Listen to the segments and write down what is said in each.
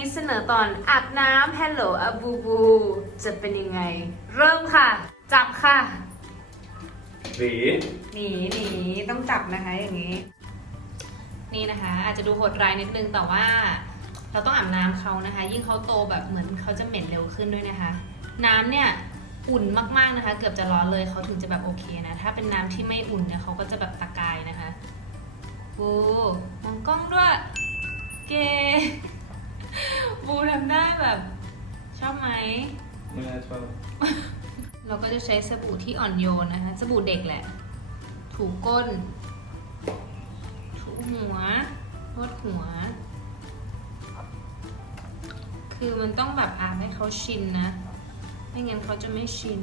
นี้เสนอตอนอาบน้ำ Hello อาบูบู จะเป็นยังไง เริ่มค่ะ จับค่ะ หวีหนีหนีต้องจับนะคะอย่างนี้ นี่นะคะ อาจจะดูโหดร้ายนิดนึงแต่ว่า เราต้องอาบน้ำเขานะคะ ยิ่งเขาโตแบบเหมือนเขาจะเหม็นเร็วขึ้นด้วยนะคะ น้ำเนี่ยอุ่นมากๆนะคะ เกือบจะร้อนเลยเขาถึงจะแบบโอเคนะ ถ้าเป็นน้ำที่ไม่อุ่นเนี่ยเขาก็จะแบบตะกายนะคะบูมองกล้องด้วย เก บูทำได้แบบ ชอบไหม ไม่น่าชอบเราก็จะใช้สบู่ที่อ่อนโยนนะคะ สบู่เด็กแหละ ถูก้น ถูหัวนวดหัว คือมันต้องแบบอาบให้เขาชินนะ ไม่งั้นเขาจะไม่ชิน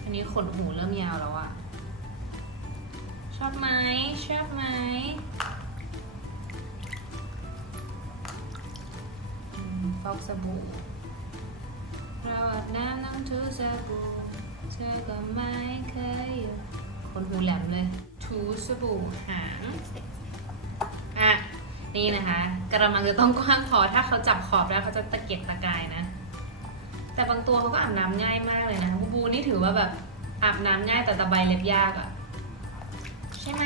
อันนี้ขนหูเริ่มยาวแล้วอะชอบไหมชอบไหม ฟอกสบู่เราอาบน้ำน้ำทูสบู่เธอก็ไม่เคยหยุดคนหูแหลมเลยทูสบู่หางอะนี่นะคะกระมังจะต้องกว้างพอถ้าเขาจับขอบแล้วเขาจะตะเกียกตะกายนะ แต่บางตัวเขาก็อาบน้ำง่ายมากเลยนะบูบูนี่ถือว่าแบบอาบน้ำง่ายแต่ตะไบเล็บยากอะใช่ไหม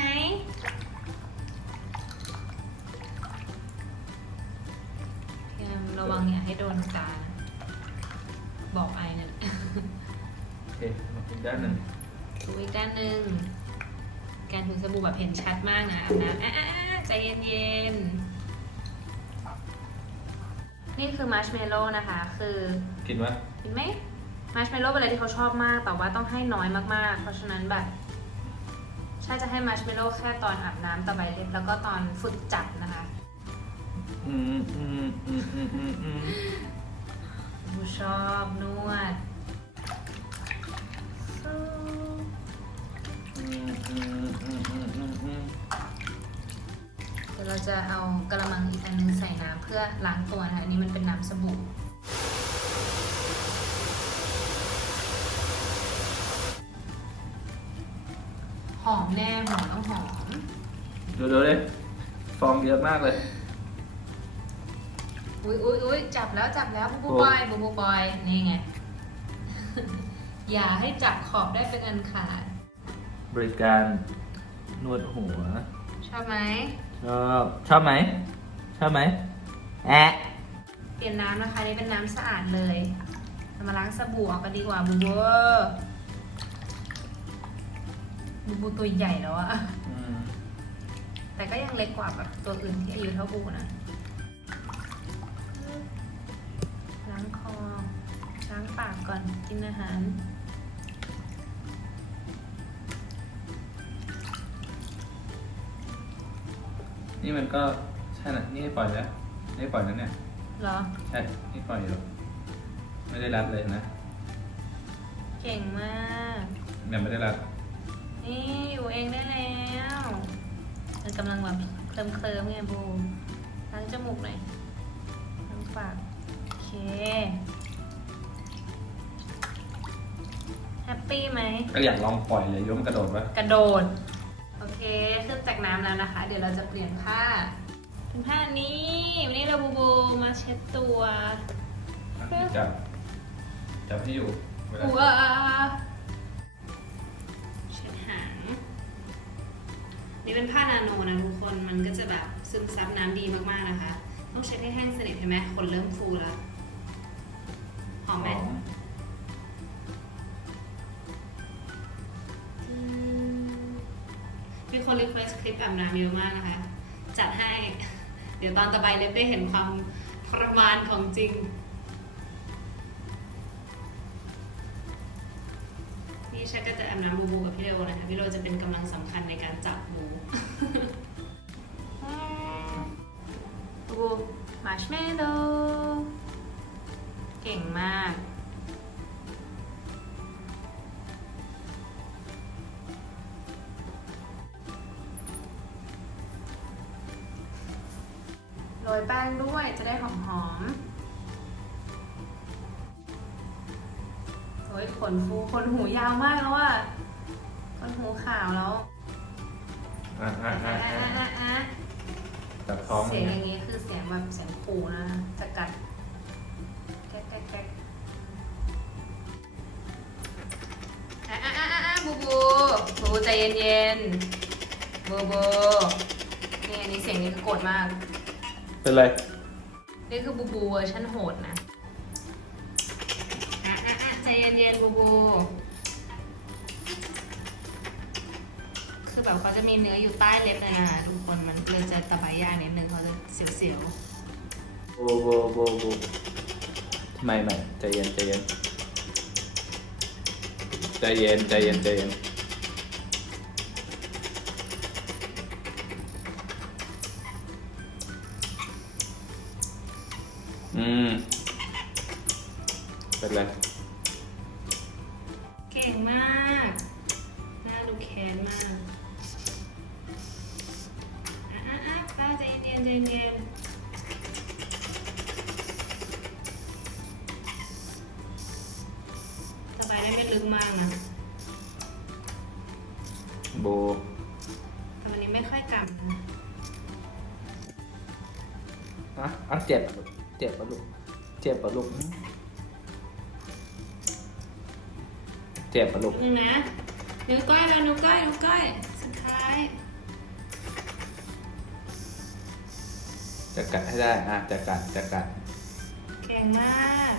อย่าให้โดนตานะบอกไอเนี่ยโอเคมาอีกด้านหนึ่งดูอีกด้านหนึ่งการถูสบู่แบบเห็นชัดมากนะอาบน้ำอะอะอะใจเย็นๆ นี่คือมาร์ชเมลโล่นะคะ คือกินไหมเห็นไหมมาร์ชเมลโล่เป็นอะไรที่เขาชอบมาก แต่ว่าต้องให้น้อยมากๆ เพราะฉะนั้นแบบใช่จะให้มาร์ชเมลโล่แค่ตอนอาบน้ำตะไบเล็บแล้วก็ตอนฝึกจับนะคะ อืมอืมอืมอืมอืมอืมบูชอบนวดอืมอืมอืมอืมอืมอืมเดี๋ยวเราจะเอากระมังอีกอันนึงใส่น้ำเพื่อล้างตัวนะคะอันนี้มันเป็นน้ำสบู่หอมแน่หัวต้องหอม ดูดูเลยฟองเยอะมากเลย อุ้ยอุ้ยอุ้ยจับแล้วจับแล้วบูบูโอ้บอยบูบูบอยนี่ไง อย่าให้จับขอบได้เป็นอันขาด บริการนวดหัว ชอบไหมชอบ ชอบไหม ชอบไหมแอะเปลี่ยนน้ำนะคะนี่เป็นน้ำสะอาดเลยเรามาล้างสบู่ออกกันดีกว่าบูบูบูบูตัวใหญ่แล้วอะอืมแต่ก็ยังเล็กกว่าแบบตัวอื่นที่อายุเท่าบูนะ ล้างคอ ล้างปากก่อนกินอาหารนี่มันก็ใช่นะนี่ให้ปล่อยแล้วนี่ปล่อยแล้วเนี่ย เหรอ ใช่นี่ปล่อยอยู่ไม่ได้รัดเลยนะ เก่งมากยังไม่ได้รัด นี่อยู่เองได้แล้วมันกำลังแบบเคลิมเคลิมๆไงบูล้างจมูกหน่อยล้างปากโอเค แฮปปี้ไหม ก็อยากลองปล่อยเลยยกมันกระโดดปะกระโดด โอเค ขึ้นจากน้ำแล้วนะคะ เดี๋ยวเราจะเปลี่ยนผ้า เป็นผ้านี้วันนี้เราบูบูมาเช็ดตัวอะจับจับให้อยู่เวลาหัวเช็ดหาง นี่เป็นผ้านาโนนะทุกคน มันก็จะแบบซึมซับน้ำดีมากๆนะคะ ต้องเช็ดให้แห้งสนิทเห็นไหมขนเริ่มฟูแล้ว หอมไหมหอม อืมมีคนรีเควสคลิปอาบน้ำเยอะมากนะคะ จัดให้ เดี๋ยวตอนต่อไปเล็บได้เห็นความทรมานของจริง นี่ชักก็จะอาบน้ำบูบูกับพี่โรนะคะ พี่โรจะเป็นกำลังสำคัญในการจับบูบูมาร์ชเมลโล่ เก่งมาก โรยแป้งด้วยจะได้หอมหอมๆโอ้ยขนฟูขนหูยาวมากแล้วอะขนหูขาวแล้วอะอะอะอะอะอะอะจับท้องเสียงเนี่อยย่างนี้คือเสียงแบบเสียงขู่นะจะกัด บูบูบูบูใจเย็นๆบูบูนี่อันนี้เสียงนี้คือโกรธมาก เป็นไร นี่คือบูบูเวอร์ชันโหดนะอะอะอะใจเย็นๆบูบู คือแบบเขาจะมีเนื้ออยู่ใต้เล็บเลยนะทุกคนมันเลยจะตะไบยากนิดนึงเขาจะเสียวโบโบโบโบไม่ไม่ใจเย็นใจเย็น ใจเย็นใจเโบแต่วันนี้ไม่ค่อยกำนะอะอะเจ็บปะลูกเจ็บปะลูกเจ็บปะลูกเจ็บปะลูก นึงนะ นิ้วก้อยแล้วนิ้วก้อยนิ้วก้อยสุดท้าย จะกัดให้ได้อะจะกัดจะกัด เก่งมาก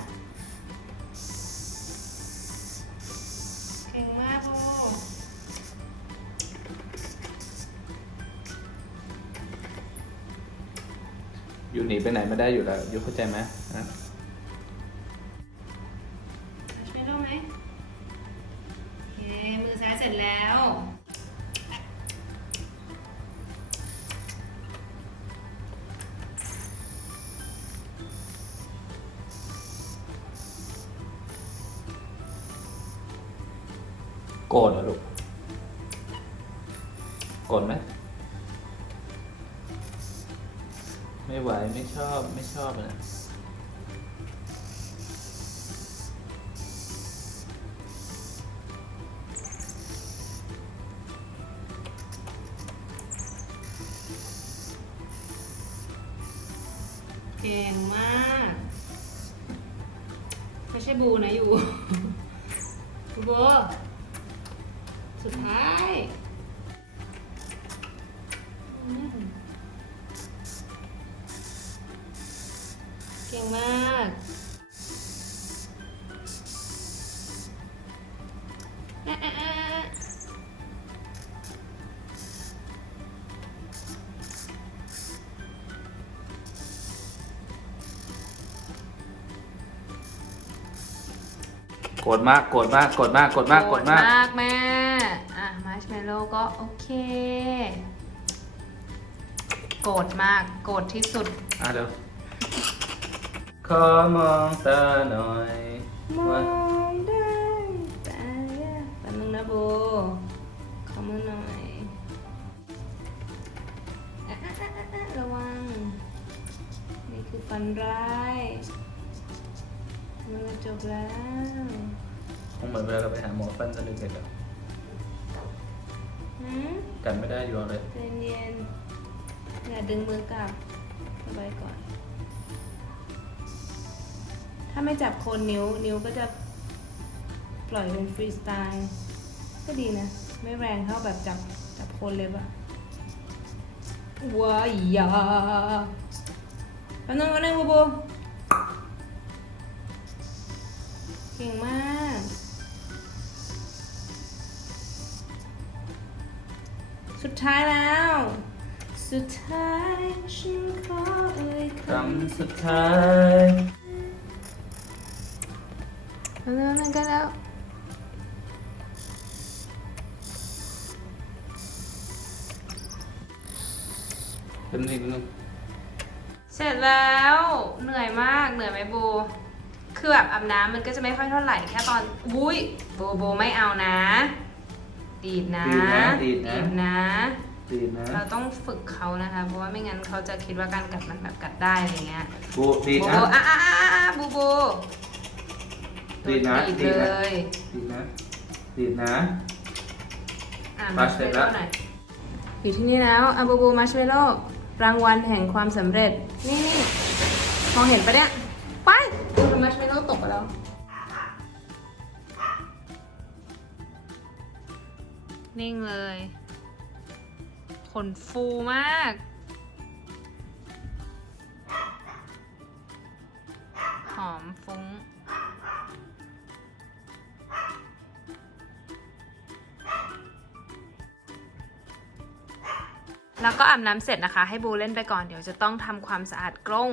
อยู่หนีไปไหนไม่ได้อยู่แล้วอยู่เข้าใจไหมอะช่วยได้ไหมโอเคมือซ้ายเสร็จแล้ว โกรธเหรอลูกโกรธไหม ไม่ไหวไม่ชอบไม่ชอบนะเก่งมาก ไม่ใช่บูนะอยู่บูสุดท้าย มากอะอะอะอะโกรธมากโกรธมากโกรธมากโกรธมากโกรธมากมาก แม่ อะ มาร์ชเมลโล่ก็โอเค โกรธมาก โกรธที่สุด อะเดี๋ยว ขอมองตาหน่อยมว่าองได้แต่แป๊บนึงนะโบขอมือหน่อยอะอะอะอะอะระวัง นี่คือฟันร้ายมันจะจบแล้วคงเหมือนเวลาเราไปหาหมอฟันตอนเด็กๆอะหืม กันไม่ได้อยู่เอาเลย ใจเย็นอย่าดึงมือกลับสบายก่อน ไม่จับโคนนิ้ว นิ้วก็จะปล่อยเป็นฟรีสไตล์ก็ดีนะ ไม่แรงเท่าแบบจับจับโคนเลยปะว้ายาแป๊บนึงแป๊บนึงบูบูเก่งมากสุดท้ายแล้ว สุดท้ายฉันขอเอ่ยคำสุดท้าย แล้วนั่นก็แล้วเป็นหนึ่งนึงเสร็จแล้วเหนื่อยมากเหนื่อยไหมโบ คือแบบอาบน้ำมันก็จะไม่ค่อยเท่าไหร่แค่ตอนอุ้ยโบโบไม่เอานะ ดีดนะดีนะดีนะดนะดีนะเราต้องฝึกเขานะคะ เพราะว่าไม่งั้นเขาจะคิดว่าการกัดมันแบบกัดได้อะไรเงี้ยบูดีบูนะบูอะอะอะอะบูบู ดีดนะ ดีดดีดเลนะยดีนะ ดีนะ อะมามาร์ชเสร็เมจลแล้โล่วหน่อยอยู่ที่นี่แล้วอะบูบูมาร์ชเมลโล่รางวัลแห่งความสำเร็จ นี่นี่มองเห็นปะเนี่ย ไปดูมัชเมลโล่ตกไปแล้ว นิ่งเลย ขนฟูมาก หอมฟุ้ง แล้วก็อาบน้ำเสร็จนะคะ ให้บูเล่นไปก่อนเดี๋ยวจะต้องทำความสะอาดกรง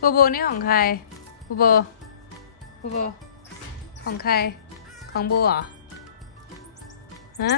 บูบูนี่ของใครบูบูบูบูของใคร ของบูเหรอ ฮะ